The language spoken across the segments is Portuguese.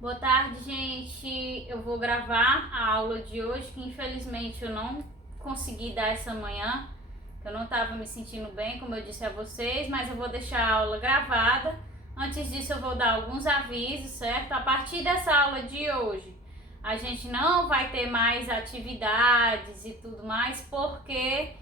Boa tarde, gente. Eu vou gravar a aula de hoje, que infelizmente eu não consegui dar essa manhã. Eu não estava me sentindo bem, como eu disse a vocês, mas eu vou deixar a aula gravada. Antes disso, eu vou dar alguns avisos, certo? A partir dessa aula de hoje, a gente não vai ter mais atividades e tudo mais, porque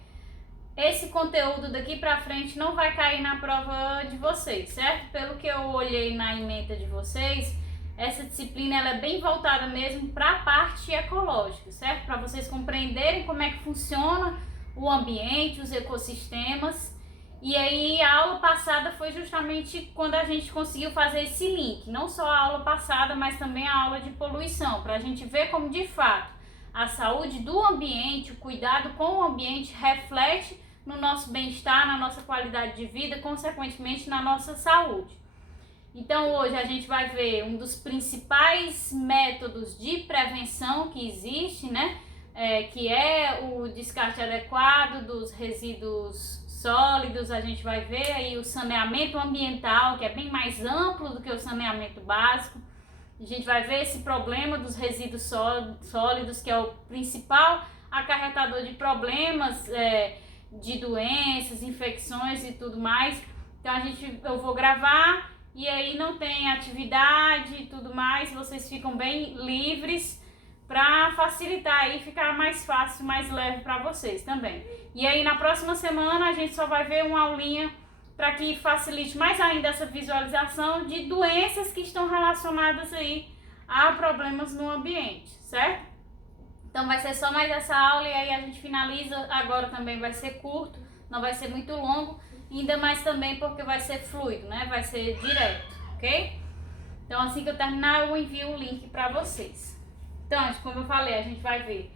esse conteúdo daqui pra frente não vai cair na prova de vocês, certo? Pelo que eu olhei na ementa de vocês, essa disciplina ela é bem voltada mesmo para a parte ecológica, certo? Para vocês compreenderem como é que funciona o ambiente, os ecossistemas. E aí a aula passada foi justamente quando a gente conseguiu fazer esse link, não só a aula passada, mas também a aula de poluição, para a gente ver como de fato a saúde do ambiente, o cuidado com o ambiente reflete no nosso bem-estar, na nossa qualidade de vida, consequentemente na nossa saúde. Então hoje a gente vai ver um dos principais métodos de prevenção que existe, né? Que é o descarte adequado dos resíduos sólidos. A gente vai ver aí o saneamento ambiental, que é bem mais amplo do que o saneamento básico. A gente vai ver esse problema dos resíduos sólidos, que é o principal acarretador de problemas, de doenças, infecções e tudo mais. Então eu vou gravar e aí não tem atividade e tudo mais, vocês ficam bem livres para facilitar aí, ficar mais fácil, mais leve para vocês também. E aí na próxima semana a gente só vai ver uma aulinha para que facilite mais ainda essa visualização de doenças que estão relacionadas aí a problemas no ambiente, certo? Então vai ser só mais essa aula e aí a gente finaliza. Agora também vai ser curto, não vai ser muito longo, ainda mais também porque vai ser fluido, né? Vai ser direto, ok? Então assim que eu terminar eu envio o link para vocês. Então, como eu falei, a gente vai ver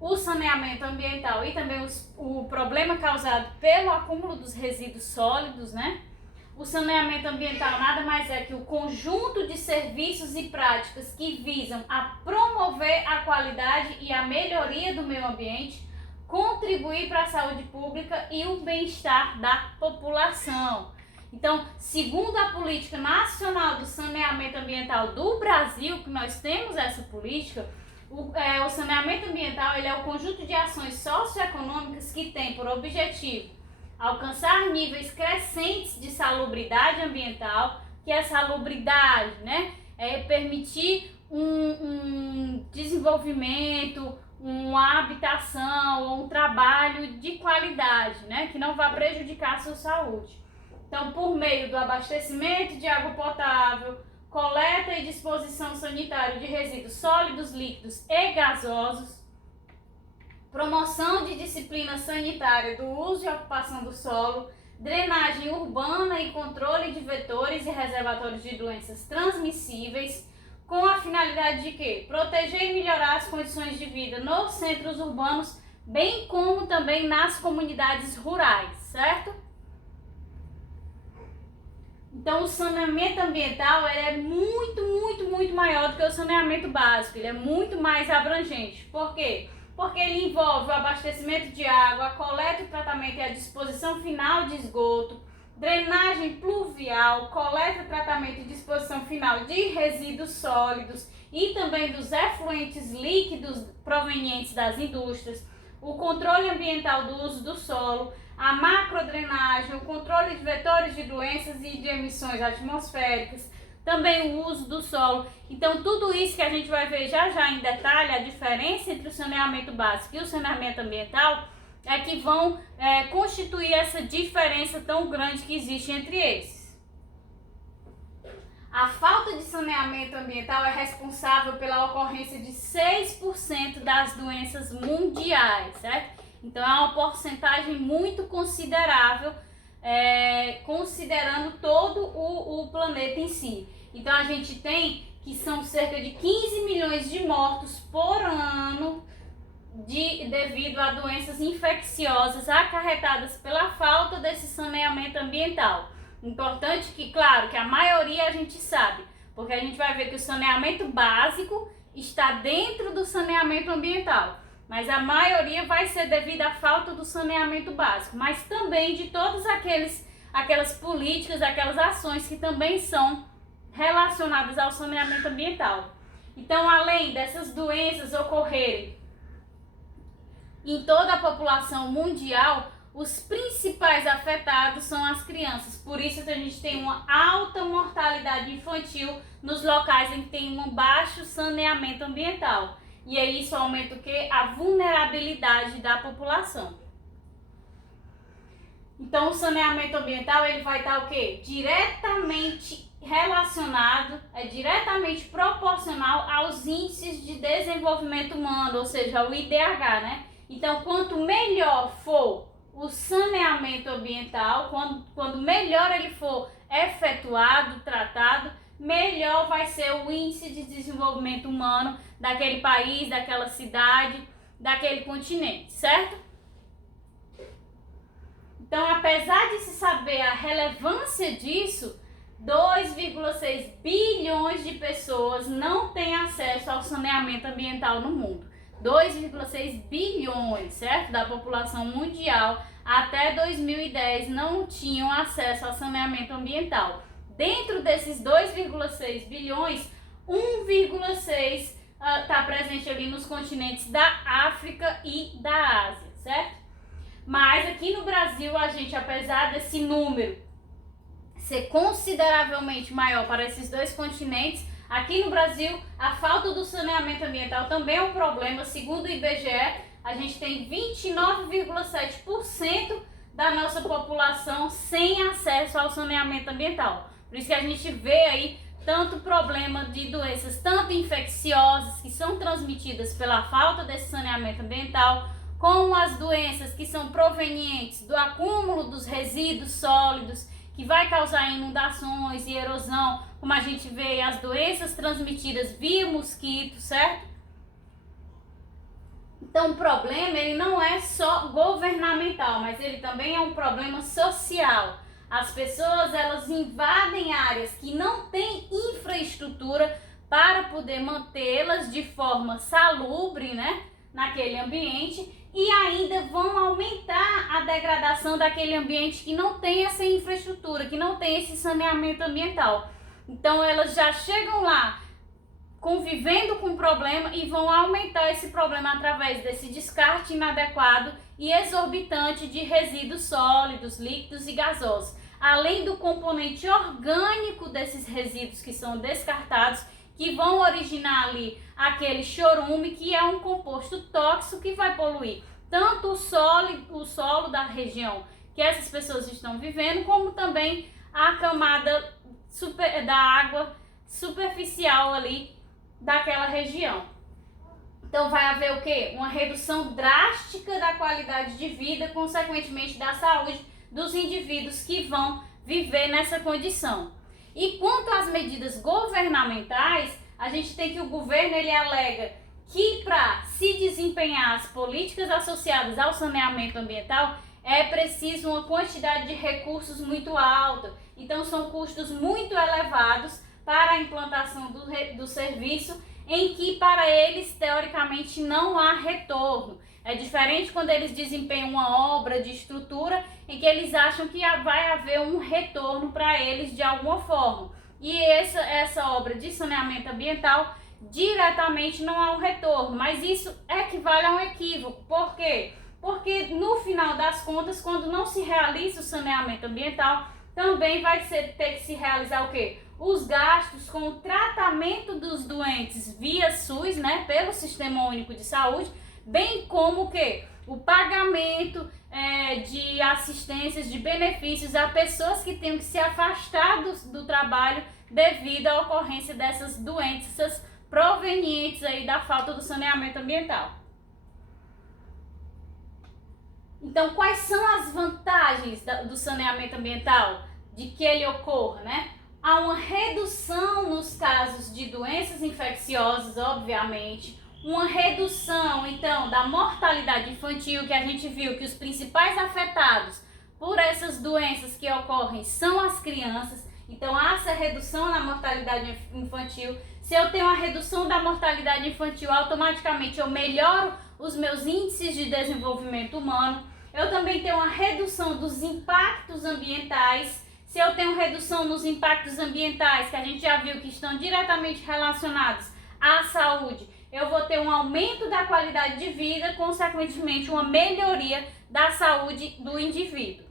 o saneamento ambiental e também o problema causado pelo acúmulo dos resíduos sólidos, né? O saneamento ambiental nada mais é que o conjunto de serviços e práticas que visam a promover a qualidade e a melhoria do meio ambiente, contribuir para a saúde pública e o bem-estar da população. Então, segundo a Política Nacional do Saneamento Ambiental do Brasil, que nós temos essa política, o saneamento ambiental ele é o conjunto de ações socioeconômicas que tem por objetivo alcançar níveis crescentes de salubridade ambiental, que é salubridade, né? É permitir um desenvolvimento, uma habitação, um trabalho de qualidade, né? Que não vá prejudicar a sua saúde. Então, por meio do abastecimento de água potável, coleta e disposição sanitária de resíduos sólidos, líquidos e gasosos, promoção de disciplina sanitária do uso e ocupação do solo, drenagem urbana e controle de vetores e reservatórios de doenças transmissíveis, com a finalidade de quê? Proteger e melhorar as condições de vida nos centros urbanos, bem como também nas comunidades rurais, certo? Então o saneamento ambiental ele é muito maior do que o saneamento básico, ele é muito mais abrangente. Por quê? Porque ele envolve o abastecimento de água, a coleta, o tratamento e a disposição final de esgoto, drenagem pluvial, coleta, tratamento e disposição final de resíduos sólidos e também dos efluentes líquidos provenientes das indústrias, o controle ambiental do uso do solo, a macrodrenagem, o controle de vetores de doenças e de emissões atmosféricas, também o uso do solo. Então tudo isso que a gente vai ver já em detalhe, a diferença entre o saneamento básico e o saneamento ambiental, é que vão constituir essa diferença tão grande que existe entre eles. A falta de saneamento ambiental é responsável pela ocorrência de 6% das doenças mundiais, certo? Então é uma porcentagem muito considerável, considerando todo o planeta em si. Então a gente tem que são cerca de 15 milhões de mortos por ano devido a doenças infecciosas acarretadas pela falta desse saneamento ambiental. Importante que, claro, que a maioria a gente sabe, porque a gente vai ver que o saneamento básico está dentro do saneamento ambiental. Mas a maioria vai ser devido à falta do saneamento básico, mas também de todas aquelas políticas, aquelas ações que também são relacionadas ao saneamento ambiental. Então, além dessas doenças ocorrerem em toda a população mundial, os principais afetados são as crianças. Por isso que a gente tem uma alta mortalidade infantil nos locais em que tem um baixo saneamento ambiental. E aí isso aumenta o quê? A vulnerabilidade da população. Então o saneamento ambiental ele vai estar o quê? Diretamente relacionado, diretamente proporcional aos índices de desenvolvimento humano, ou seja, o IDH, né? Então quanto melhor for o saneamento ambiental, quando melhor ele for efetuado, tratado, melhor vai ser o índice de desenvolvimento humano daquele país, daquela cidade, daquele continente, certo? Então, apesar de se saber a relevância disso, 2,6 bilhões de pessoas não têm acesso ao saneamento ambiental no mundo. 2,6 bilhões, certo? Da população mundial até 2010 não tinham acesso ao saneamento ambiental. Dentro desses 2,6 bilhões, 1,6 está presente ali nos continentes da África e da Ásia, certo? Mas aqui no Brasil, a gente, apesar desse número ser consideravelmente maior para esses dois continentes, aqui no Brasil, a falta do saneamento ambiental também é um problema. Segundo o IBGE, a gente tem 29,7% da nossa população sem acesso ao saneamento ambiental. Por isso que a gente vê aí tanto problema de doenças, tanto infecciosas, que são transmitidas pela falta desse saneamento ambiental, como as doenças que são provenientes do acúmulo dos resíduos sólidos, que vai causar inundações e erosão, como a gente vê as doenças transmitidas via mosquito, certo? Então o problema ele não é só governamental, mas ele também é um problema social. As pessoas elas invadem áreas que não têm infraestrutura para poder mantê-las de forma salubre, né, naquele ambiente, e ainda vão aumentar a degradação daquele ambiente que não tem essa infraestrutura, que não tem esse saneamento ambiental. Então elas já chegam lá convivendo com o problema e vão aumentar esse problema através desse descarte inadequado e exorbitante de resíduos sólidos, líquidos e gasosos, além do componente orgânico desses resíduos que são descartados, que vão originar ali aquele chorume, que é um composto tóxico que vai poluir tanto o solo da região que essas pessoas estão vivendo, como também a camada da água superficial ali daquela região. Então vai haver o quê? Uma redução drástica da qualidade de vida, consequentemente da saúde dos indivíduos que vão viver nessa condição. E quanto às medidas governamentais, a gente tem que o governo ele alega que para se desempenhar as políticas associadas ao saneamento ambiental é preciso uma quantidade de recursos muito alta. Então são custos muito elevados para a implantação do serviço, em que para eles teoricamente não há retorno. É diferente quando eles desempenham uma obra de estrutura em que eles acham que vai haver um retorno para eles de alguma forma. E essa obra de saneamento ambiental, diretamente não há um retorno, mas isso equivale a um equívoco. Por quê? Porque no final das contas, quando não se realiza o saneamento ambiental, também vai ter que se realizar o quê? Os gastos com o tratamento dos doentes via SUS, né, pelo Sistema Único de Saúde, bem como o quê? O pagamento de assistências, de benefícios a pessoas que têm que se afastar do trabalho devido à ocorrência dessas doenças provenientes aí da falta do saneamento ambiental. Então, quais são as vantagens do saneamento ambiental, de que ele ocorra, né? Há uma redução nos casos de doenças infecciosas, obviamente, uma redução, então, da mortalidade infantil, que a gente viu que os principais afetados por essas doenças que ocorrem são as crianças. Então, há essa redução na mortalidade infantil. Se eu tenho a redução da mortalidade infantil, automaticamente eu melhoro os meus índices de desenvolvimento humano. Eu também tenho uma redução dos impactos ambientais. Se se eu tenho redução nos impactos ambientais, que a gente já viu que estão diretamente relacionados à saúde, eu vou ter um aumento da qualidade de vida, consequentemente uma melhoria da saúde do indivíduo.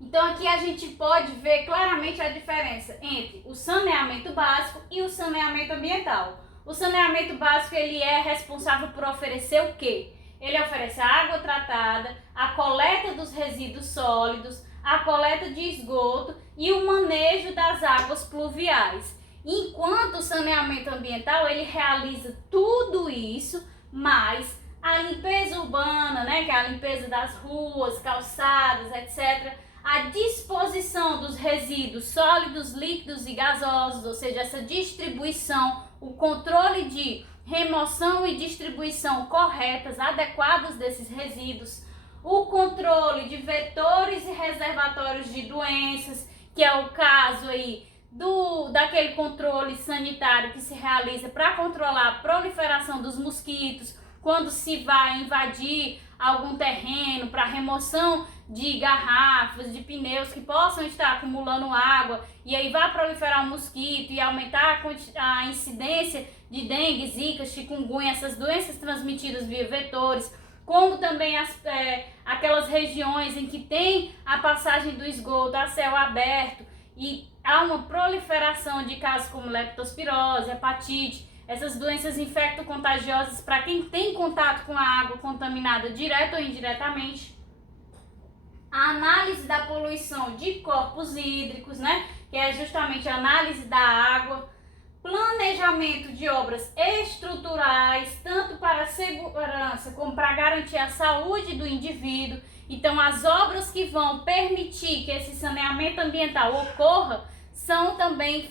Então aqui a gente pode ver claramente a diferença entre o saneamento básico e o saneamento ambiental. O saneamento básico, ele é responsável por oferecer o quê? Ele oferece a água tratada, a coleta dos resíduos sólidos, a coleta de esgoto e o manejo das águas pluviais. Enquanto o saneamento ambiental, ele realiza tudo isso, mas a limpeza urbana, né, que é a limpeza das ruas, calçadas, etc., a disposição dos resíduos sólidos, líquidos e gasosos, ou seja, essa distribuição, o controle de remoção e distribuição corretas, adequadas desses resíduos, o controle de vetores e reservatórios de doenças, que é o caso aí daquele controle sanitário que se realiza para controlar a proliferação dos mosquitos, quando se vai invadir algum terreno para remoção de garrafas, de pneus que possam estar acumulando água e aí vai proliferar o mosquito e aumentar a incidência de dengue, zika, chikungunya, essas doenças transmitidas via vetores, como também aquelas regiões em que tem a passagem do esgoto a céu aberto e há uma proliferação de casos como leptospirose, hepatite, essas doenças infecto-contagiosas para quem tem contato com a água contaminada direto ou indiretamente. A análise da poluição de corpos hídricos, né, que é justamente a análise da água, planejamento de obras estruturais, tanto para a segurança como para garantir a saúde do indivíduo. Então, as obras que vão permitir que esse saneamento ambiental ocorra são também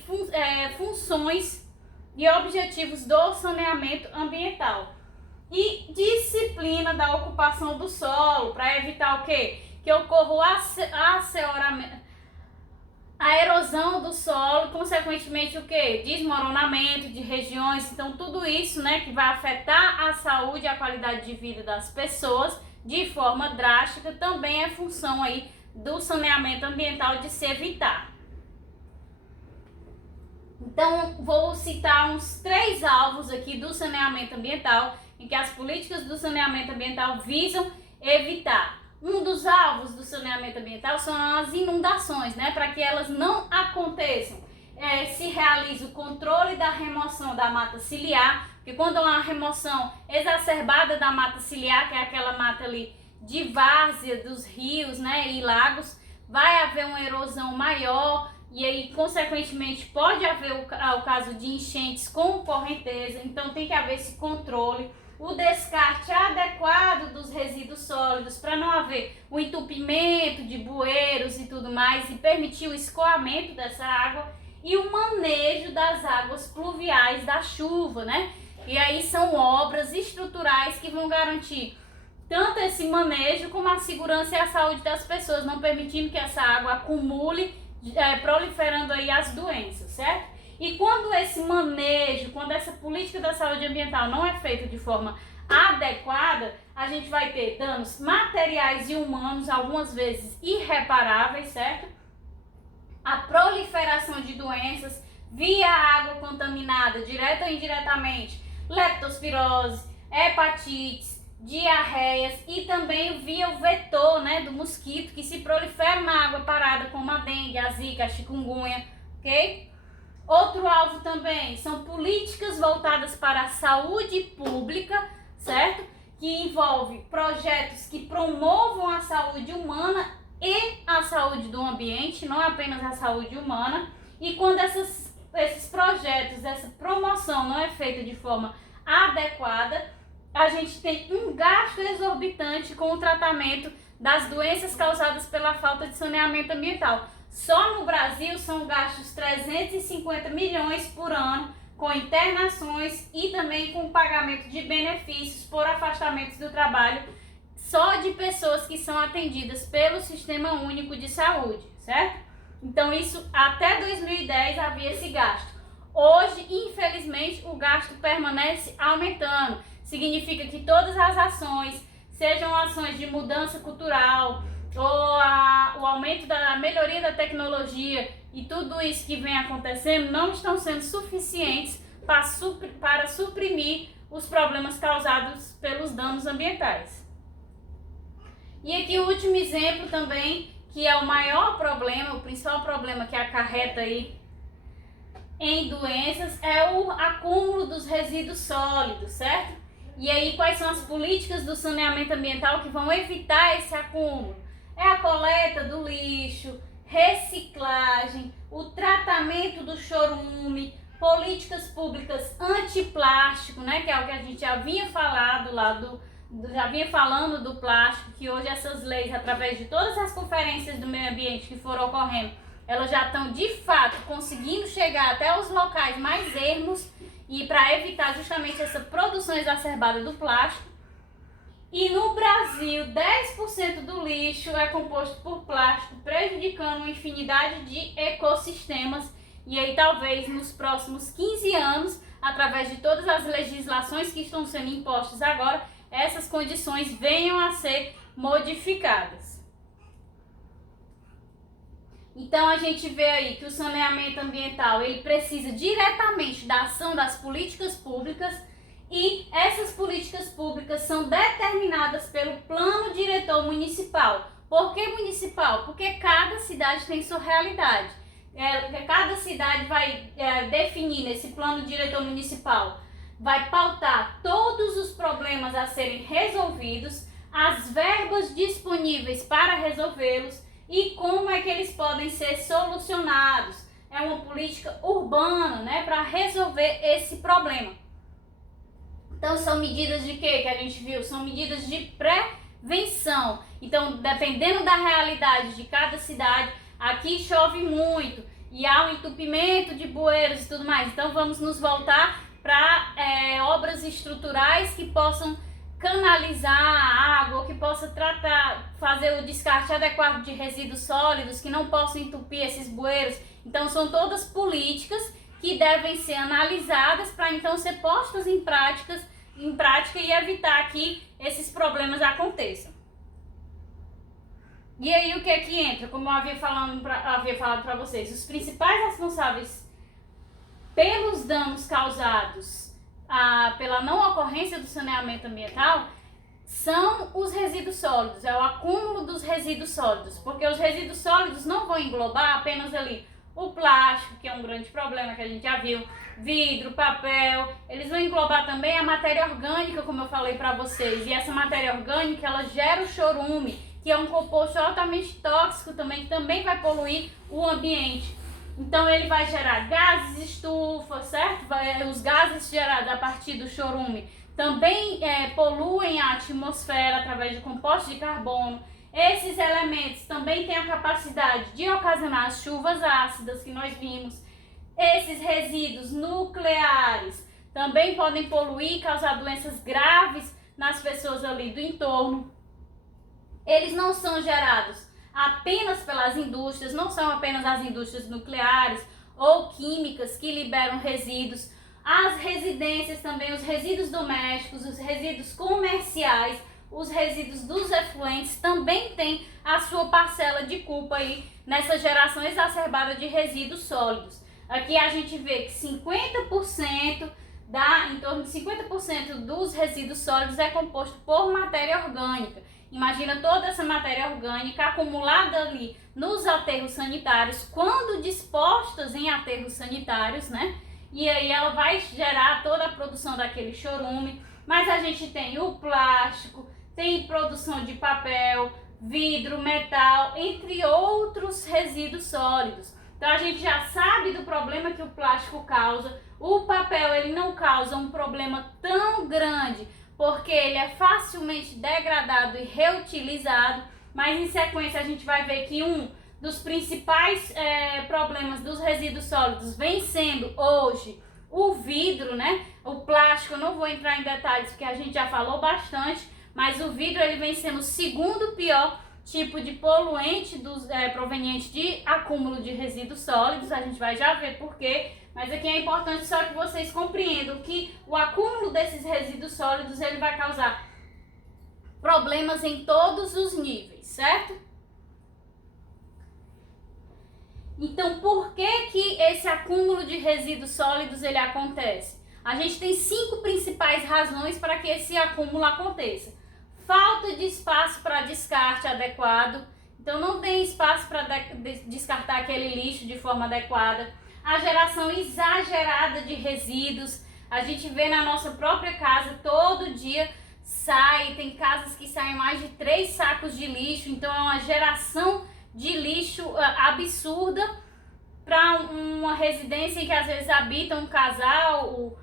funções e objetivos do saneamento ambiental. E disciplina da ocupação do solo, para evitar o quê? Que ocorra o a erosão do solo, consequentemente o quê? Desmoronamento de regiões. Então tudo isso, né, que vai afetar a saúde e a qualidade de vida das pessoas de forma drástica, também é função aí do saneamento ambiental de se evitar. Então vou citar uns 3 alvos aqui do saneamento ambiental, em que as políticas do saneamento ambiental visam evitar. Um dos alvos do saneamento ambiental são as inundações, né? Para que elas não aconteçam, se realiza o controle da remoção da mata ciliar, porque quando há uma remoção exacerbada da mata ciliar, que é aquela mata ali de várzea dos rios, né, e lagos, vai haver uma erosão maior e aí, consequentemente, pode haver o caso de enchentes com correnteza. Então tem que haver esse controle, o descarte adequado dos resíduos sólidos para não haver o entupimento de bueiros e tudo mais e permitir o escoamento dessa água e o manejo das águas pluviais da chuva, né? E aí são obras estruturais que vão garantir tanto esse manejo como a segurança e a saúde das pessoas, não permitindo que essa água acumule, proliferando aí as doenças, certo? E quando esse manejo, quando essa política da saúde ambiental não é feita de forma adequada, a gente vai ter danos materiais e humanos, algumas vezes irreparáveis, certo? A proliferação de doenças via água contaminada, direta ou indiretamente, leptospirose, hepatites, diarreias e também via o vetor, né, do mosquito que se prolifera na água parada, como a dengue, a zika, a chikungunya, ok? Outro alvo também são políticas voltadas para a saúde pública, certo? Que envolve projetos que promovam a saúde humana e a saúde do ambiente, não apenas a saúde humana. E quando esses projetos, essa promoção não é feita de forma adequada, a gente tem um gasto exorbitante com o tratamento das doenças causadas pela falta de saneamento ambiental. Só no Brasil são gastos 350 milhões por ano com internações e também com pagamento de benefícios por afastamentos do trabalho só de pessoas que são atendidas pelo Sistema Único de Saúde, certo? Então isso até 2010 havia esse gasto. Hoje, infelizmente, o gasto permanece aumentando. Significa que todas as ações, sejam ações de mudança cultural, ou o aumento da melhoria da tecnologia e tudo isso que vem acontecendo não estão sendo suficientes para suprimir os problemas causados pelos danos ambientais. E aqui o último exemplo também, que é o maior problema, o principal problema que acarreta aí em doenças, é o acúmulo dos resíduos sólidos, certo? E aí quais são as políticas do saneamento ambiental que vão evitar esse acúmulo? É a coleta do lixo, reciclagem, o tratamento do chorume, políticas públicas anti-plástico, né, que é o que a gente já vinha falando do plástico, que hoje essas leis, através de todas as conferências do meio ambiente que foram ocorrendo, elas já estão de fato conseguindo chegar até os locais mais ermos e para evitar justamente essa produção exacerbada do plástico. E no Brasil, 10% do lixo é composto por plástico, prejudicando uma infinidade de ecossistemas. E aí talvez nos próximos 15 anos, através de todas as legislações que estão sendo impostas agora, essas condições venham a ser modificadas. Então a gente vê aí que o saneamento ambiental ele precisa diretamente da ação das políticas públicas, e essas políticas públicas são determinadas pelo plano diretor municipal. Por que municipal? Porque cada cidade tem sua realidade. Cada cidade vai definir nesse plano diretor municipal, vai pautar todos os problemas a serem resolvidos, as verbas disponíveis para resolvê-los e como é que eles podem ser solucionados. É uma política urbana, né, para resolver esse problema. Então são medidas de quê que a gente viu? São medidas de prevenção. Então, dependendo da realidade de cada cidade, aqui chove muito e há um entupimento de bueiros e tudo mais. Então vamos nos voltar para obras estruturais que possam canalizar a água, que possa fazer o descarte adequado de resíduos sólidos, que não possam entupir esses bueiros. Então são todas políticas que devem ser analisadas para então ser postas em prática e evitar que esses problemas aconteçam. E aí o que é que entra? Como eu havia falado para vocês, os principais responsáveis pelos danos causados pela não ocorrência do saneamento ambiental são os resíduos sólidos, é o acúmulo dos resíduos sólidos, porque os resíduos sólidos não vão englobar apenas ali o plástico, que é um grande problema que a gente já viu, vidro, papel, eles vão englobar também a matéria orgânica, como eu falei para vocês, e essa matéria orgânica ela gera o chorume, que é um composto altamente tóxico também, que também vai poluir o ambiente. Então ele vai gerar gases estufa, certo? Os gases gerados a partir do chorume também poluem a atmosfera através de compostos de carbono. Esses elementos também têm a capacidade de ocasionar as chuvas ácidas que nós vimos. Esses resíduos nucleares também podem poluir e causar doenças graves nas pessoas ali do entorno. Eles não são gerados apenas pelas indústrias, não são apenas as indústrias nucleares ou químicas que liberam resíduos. As residências também, os resíduos domésticos, os resíduos comerciais, os resíduos dos efluentes também têm a sua parcela de culpa aí nessa geração exacerbada de resíduos sólidos. Aqui a gente vê que 50%, em torno de 50% dos resíduos sólidos é composto por matéria orgânica. Imagina toda essa matéria orgânica acumulada ali nos aterros sanitários, quando dispostas em aterros sanitários, né? E aí ela vai gerar toda a produção daquele chorume. Mas a gente tem o plástico, tem produção de papel, vidro, metal, entre outros resíduos sólidos. Então a gente já sabe do problema que o plástico causa. O papel ele não causa um problema tão grande, porque ele é facilmente degradado e reutilizado, mas em sequência a gente vai ver que um dos principais problemas dos resíduos sólidos vem sendo hoje o vidro, né? O plástico, eu não vou entrar em detalhes porque a gente já falou bastante, mas o vidro ele vem sendo o segundo pior tipo de poluente proveniente de acúmulo de resíduos sólidos. A gente vai já ver por quê. Mas aqui é importante só que vocês compreendam que o acúmulo desses resíduos sólidos ele vai causar problemas em todos os níveis, certo? Então, por que que esse acúmulo de resíduos sólidos ele acontece? A gente tem 5 principais razões para que esse acúmulo aconteça. Falta de espaço para descarte adequado, então não tem espaço para descartar aquele lixo de forma adequada. A geração exagerada de resíduos, a gente vê na nossa própria casa todo dia tem casas que saem mais de 3 sacos de lixo, então é uma geração de lixo absurda para uma residência em que às vezes habita um casal,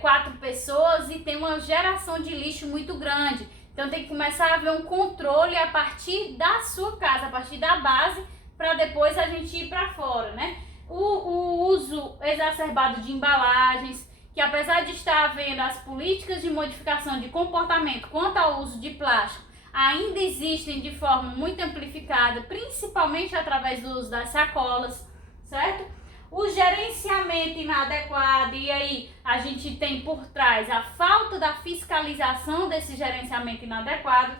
4 pessoas, e tem uma geração de lixo muito grande. Então tem que começar a haver um controle a partir da sua casa, a partir da base, para depois a gente ir para fora, né? O uso exacerbado de embalagens, que apesar de estar havendo as políticas de modificação de comportamento quanto ao uso de plástico, ainda existem de forma muito amplificada, principalmente através do uso das sacolas, certo? O gerenciamento inadequado, e aí a gente tem por trás a falta da fiscalização desse gerenciamento inadequado,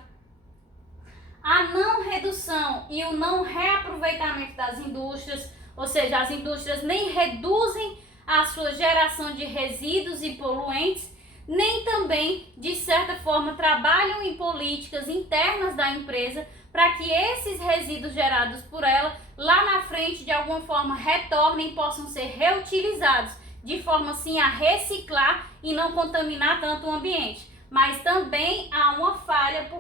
a não redução e o não reaproveitamento das indústrias, ou seja, as indústrias nem reduzem a sua geração de resíduos e poluentes, nem também, de certa forma, trabalham em políticas internas da empresa para que esses resíduos gerados por ela, lá na frente, de alguma forma, retornem e possam ser reutilizados, de forma, assim, a reciclar e não contaminar tanto o ambiente. Mas também há uma falha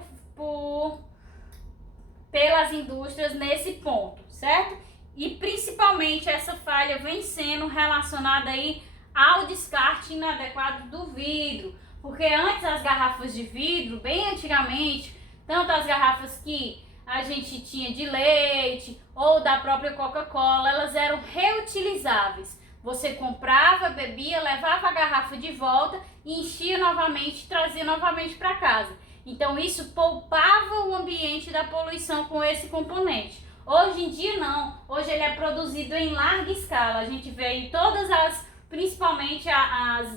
pelas indústrias nesse ponto, certo? E principalmente essa falha vem sendo relacionada aí ao descarte inadequado do vidro, porque antes as garrafas de vidro, bem antigamente, tanto as garrafas que a gente tinha de leite ou da própria Coca-Cola, elas eram reutilizáveis. Você comprava, bebia, levava a garrafa de volta e enchia novamente, trazia novamente para casa. Então isso poupava o ambiente da poluição com esse componente. Hoje em dia não, hoje ele é produzido em larga escala, a gente vê em todas principalmente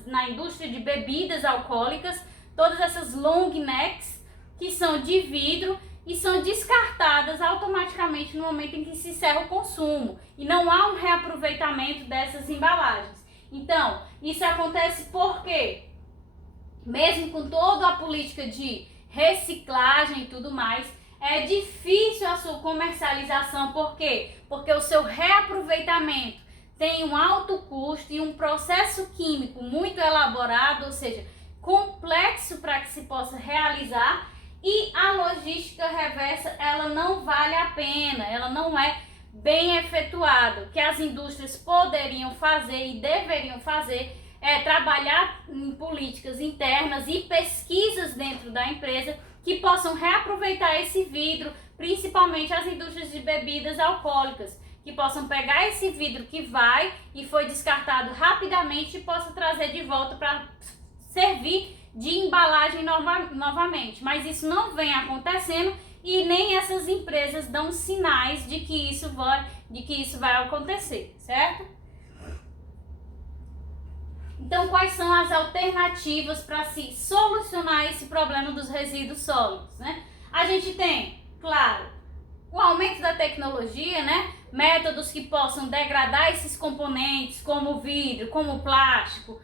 na indústria de bebidas alcoólicas, todas essas long necks que são de vidro e são descartadas automaticamente no momento em que se encerra o consumo, e não há um reaproveitamento dessas embalagens. Então, isso acontece porque, mesmo com toda a política de reciclagem e tudo mais, é difícil a sua comercialização. Por quê? Porque o seu reaproveitamento tem um alto custo e um processo químico muito elaborado, ou seja, complexo para que se possa realizar, e a logística reversa, ela não vale a pena, ela não é bem efetuada. O que as indústrias poderiam fazer e deveriam fazer é trabalhar em políticas internas e pesquisas dentro da empresa que possam reaproveitar esse vidro, principalmente as indústrias de bebidas alcoólicas, que possam pegar esse vidro que foi descartado rapidamente e possa trazer de volta para servir de embalagem novamente. Mas isso não vem acontecendo e nem essas empresas dão sinais de que isso vai acontecer, certo? Então, quais são as alternativas para se solucionar esse problema dos resíduos sólidos, né? A gente tem, claro, o aumento da tecnologia, né? Métodos que possam degradar esses componentes, como o vidro, como o plástico,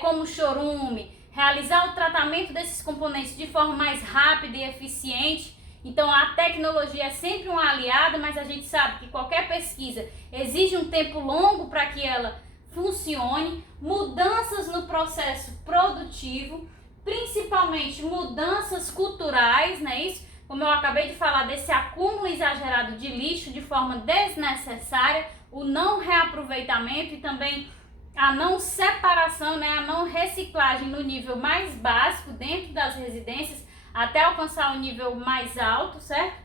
como o chorume, realizar o tratamento desses componentes de forma mais rápida e eficiente. Então, a tecnologia é sempre uma aliada, mas a gente sabe que qualquer pesquisa exige um tempo longo para que ela funcione. Mudanças no processo produtivo, principalmente mudanças culturais, né? Isso, como eu acabei de falar, desse acúmulo exagerado de lixo de forma desnecessária, o não reaproveitamento e também a não separação, né? A não reciclagem no nível mais básico dentro das residências até alcançar o nível mais alto, certo?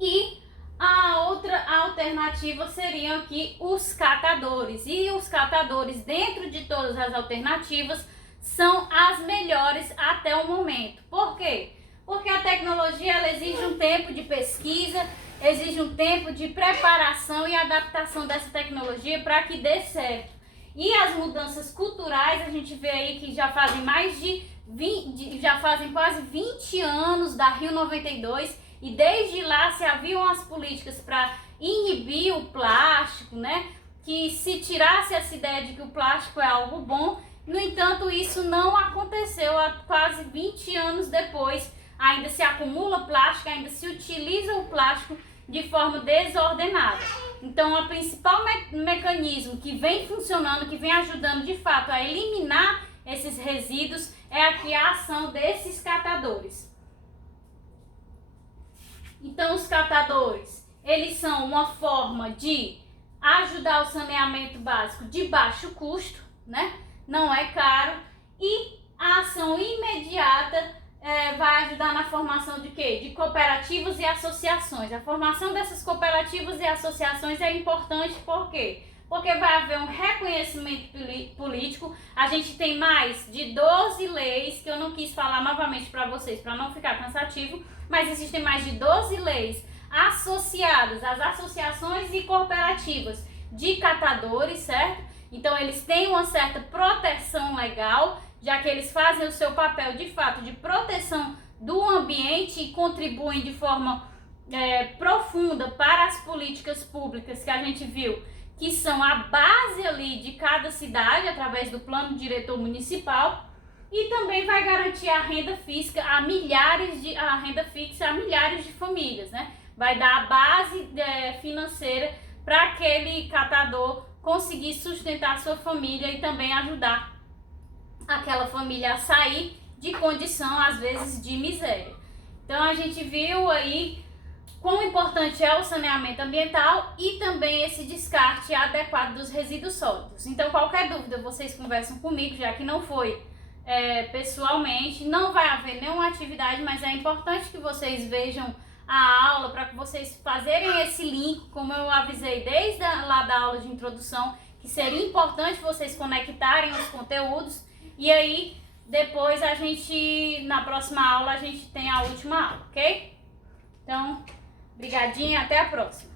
E a outra alternativa seriam aqui os catadores. E os catadores, dentro de todas as alternativas, são as melhores até o momento. Por quê? Porque a tecnologia ela exige um tempo de pesquisa, exige um tempo de preparação e adaptação dessa tecnologia para que dê certo. E as mudanças culturais, a gente vê aí que já fazem quase 20 anos da Rio 92, e desde lá se haviam as políticas para inibir o plástico, né? Que se tirasse essa ideia de que o plástico é algo bom. No entanto, isso não aconteceu. Há quase 20 anos depois, ainda se acumula plástico, ainda se utiliza o plástico de forma desordenada. Então, o principal mecanismo que vem funcionando, que vem ajudando de fato a eliminar esses resíduos é a criação desses catadores. Então, os catadores, eles são uma forma de ajudar o saneamento básico de baixo custo, né? Não é caro, e a ação imediata vai ajudar na formação de quê? De cooperativas e associações. A formação dessas cooperativas e associações é importante, por quê? Porque vai haver um reconhecimento político. A gente tem mais de 12 leis, que eu não quis falar novamente para vocês, para não ficar cansativo, mas existem mais de 12 leis associadas às associações e cooperativas de catadores, certo? Então eles têm uma certa proteção legal, já que eles fazem o seu papel de fato de proteção do ambiente e contribuem de forma profunda para as políticas públicas que a gente viu, que são a base ali de cada cidade através do plano diretor municipal, e também vai garantir a renda fixa a milhares de famílias, né? Vai dar a base financeira para aquele catador conseguir sustentar a sua família e também ajudar aquela família a sair de condição, às vezes, de miséria. Então, a gente viu aí quão importante é o saneamento ambiental e também esse descarte adequado dos resíduos sólidos. Então, qualquer dúvida, vocês conversam comigo, já que não foi pessoalmente, não vai haver nenhuma atividade, mas é importante que vocês vejam a aula para que vocês fazerem esse link, como eu avisei desde lá da aula de introdução, que seria importante vocês conectarem os conteúdos, e aí depois na próxima aula a gente tem a última aula, ok? Então, brigadinha, até a próxima.